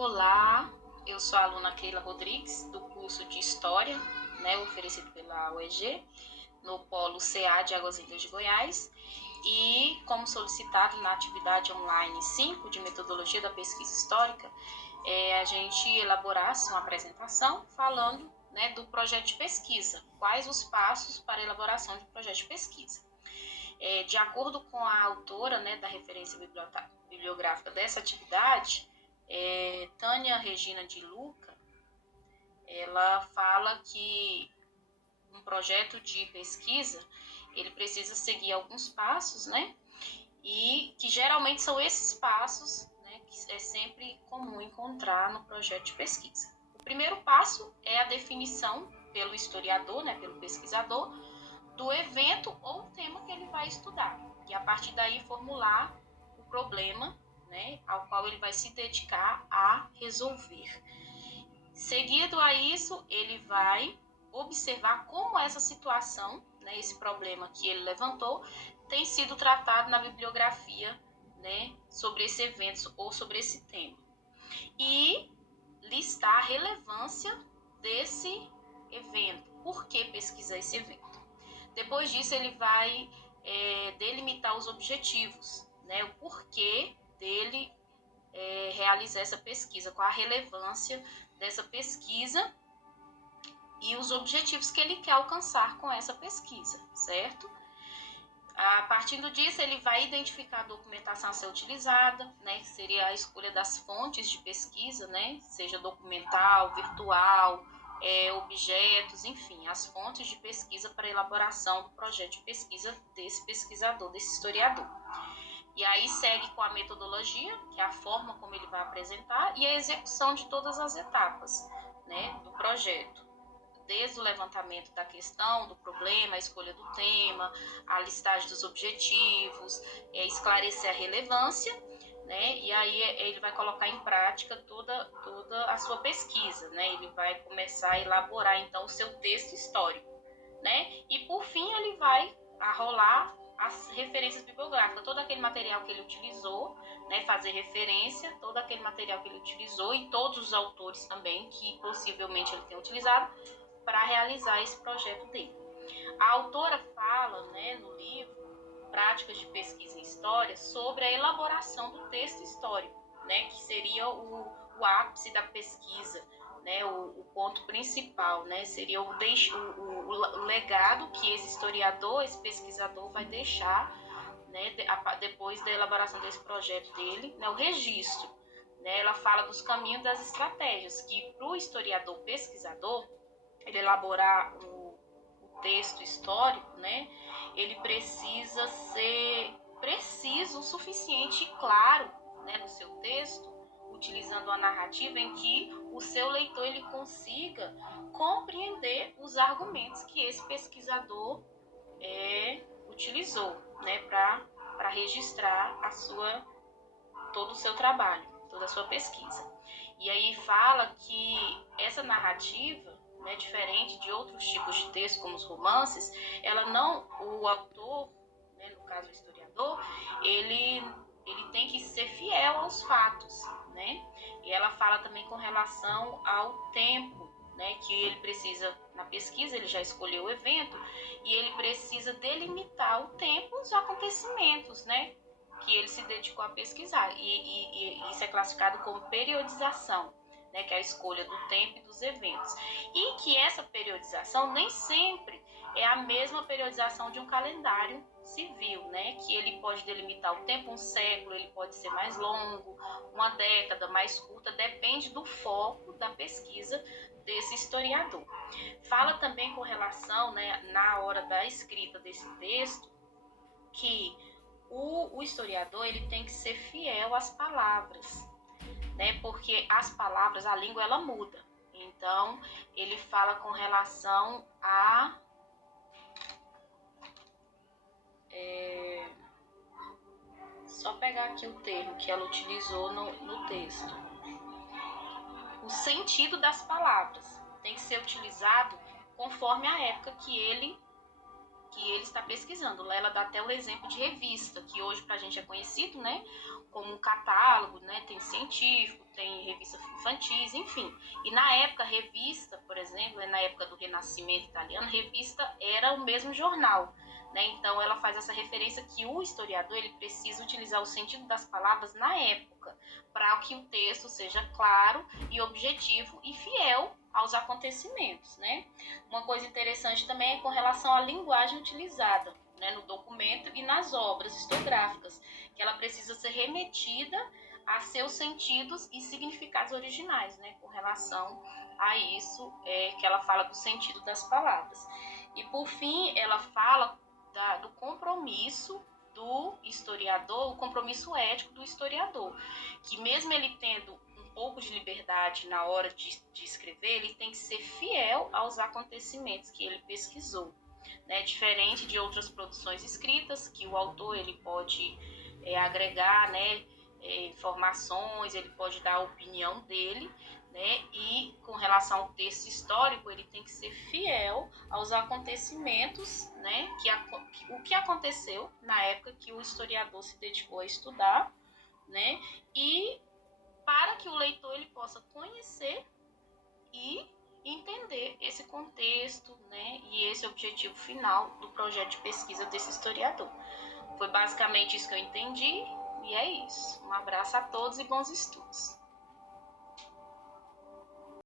Olá, eu sou a aluna Keila Rodrigues, do curso de História, oferecido pela UEG, no Polo CA de Águas Lindas de Goiás, e como solicitado na atividade online 5 de Metodologia da Pesquisa Histórica, a gente elaborasse uma apresentação falando do projeto de pesquisa, quais os passos para a elaboração de um projeto de pesquisa. De acordo com a autora da referência bibliográfica dessa atividade, Tânia Regina de Luca, ela fala que um projeto de pesquisa, ele precisa seguir alguns passos, e que geralmente são esses passos, que é sempre comum encontrar no projeto de pesquisa. O primeiro passo é a definição pelo historiador, pelo pesquisador, do evento ou tema que ele vai estudar, e a partir daí formular o problema ao qual ele vai se dedicar a resolver. Seguido a isso, ele vai observar como essa situação, esse problema que ele levantou, tem sido tratado na bibliografia sobre esse evento ou sobre esse tema. E listar a relevância desse evento. Por que pesquisar esse evento? Depois disso, ele vai delimitar os objetivos, o porquê dele realizar essa pesquisa, qual a relevância dessa pesquisa e os objetivos que ele quer alcançar com essa pesquisa, certo? A partir disso, ele vai identificar a documentação a ser utilizada, que seria a escolha das fontes de pesquisa, seja documental, virtual, objetos, enfim, as fontes de pesquisa para a elaboração do projeto de pesquisa desse pesquisador, desse historiador. E aí segue com a metodologia, que é a forma como ele vai apresentar, e a execução de todas as etapas do projeto. Desde o levantamento da questão, do problema, a escolha do tema, a listagem dos objetivos, esclarecer a relevância, e aí ele vai colocar em prática toda a sua pesquisa, ele vai começar a elaborar então o seu texto histórico, e por fim ele vai arrolar as referências bibliográficas, todo aquele material que ele utilizou, fazer referência, todo aquele material que ele utilizou e todos os autores também que possivelmente ele tenha utilizado para realizar esse projeto dele. A autora fala no livro Práticas de Pesquisa em História sobre a elaboração do texto histórico, que seria o ápice da pesquisa, o ponto principal, seria o legado que esse historiador, esse pesquisador vai deixar depois da elaboração desse projeto dele, o registro. Ela fala dos caminhos, das estratégias, que para o historiador pesquisador, ele elaborar o texto histórico, ele precisa ser preciso o suficiente e claro no seu texto, utilizando uma narrativa em que o seu leitor ele consiga compreender os argumentos que esse pesquisador utilizou para registrar todo o seu trabalho, toda a sua pesquisa. E aí fala que essa narrativa, diferente de outros tipos de texto, como os romances, o autor, no caso o historiador, ele tem que ser fiel aos fatos, E ela fala também com relação ao tempo, que ele precisa, na pesquisa ele já escolheu o evento, e ele precisa delimitar o tempo, os acontecimentos, que ele se dedicou a pesquisar, e isso é classificado como periodização, que é a escolha do tempo e dos eventos. E que essa periodização nem sempre é a mesma periodização de um calendário civil, que ele pode delimitar o tempo, um século, ele pode ser mais longo, uma década mais curta, depende do foco da pesquisa desse historiador. Fala também com relação, na hora da escrita desse texto, que o historiador ele tem que ser fiel às palavras, porque as palavras, a língua, ela muda. Então, ele fala com relação a só pegar aqui o termo que ela utilizou no texto. O sentido das palavras tem que ser utilizado conforme a época que ele que ele está pesquisando. Ela dá até o exemplo de revista, que hoje para a gente é conhecido, né, como um catálogo, né, tem científico, tem revista infantis, enfim. E na época, revista, por exemplo, na época do Renascimento italiano, revista era o mesmo jornal, né? Então ela faz essa referência que o historiador ele precisa utilizar o sentido das palavras na época, para que o texto seja claro e objetivo e fiel aos acontecimentos, né? Uma coisa interessante também é com relação à linguagem utilizada, né, no documento e nas obras historiográficas, que ela precisa ser remetida a seus sentidos e significados originais, né, com relação a isso que ela fala do sentido das palavras. E por fim, ela fala do compromisso do historiador, o compromisso ético do historiador, que mesmo ele tendo um pouco de liberdade na hora de escrever, ele tem que ser fiel aos acontecimentos que ele pesquisou, né? Diferente de outras produções escritas, que o autor ele pode agregar, né, informações, ele pode dar a opinião dele, né? E com relação ao texto histórico, ele tem que ser fiel aos acontecimentos, né? O que aconteceu na época que o historiador se dedicou a estudar, né? E para que o leitor ele possa conhecer e entender esse contexto, né, e esse objetivo final do projeto de pesquisa desse historiador. Foi basicamente isso que eu entendi, e é isso. Um abraço a todos e bons estudos.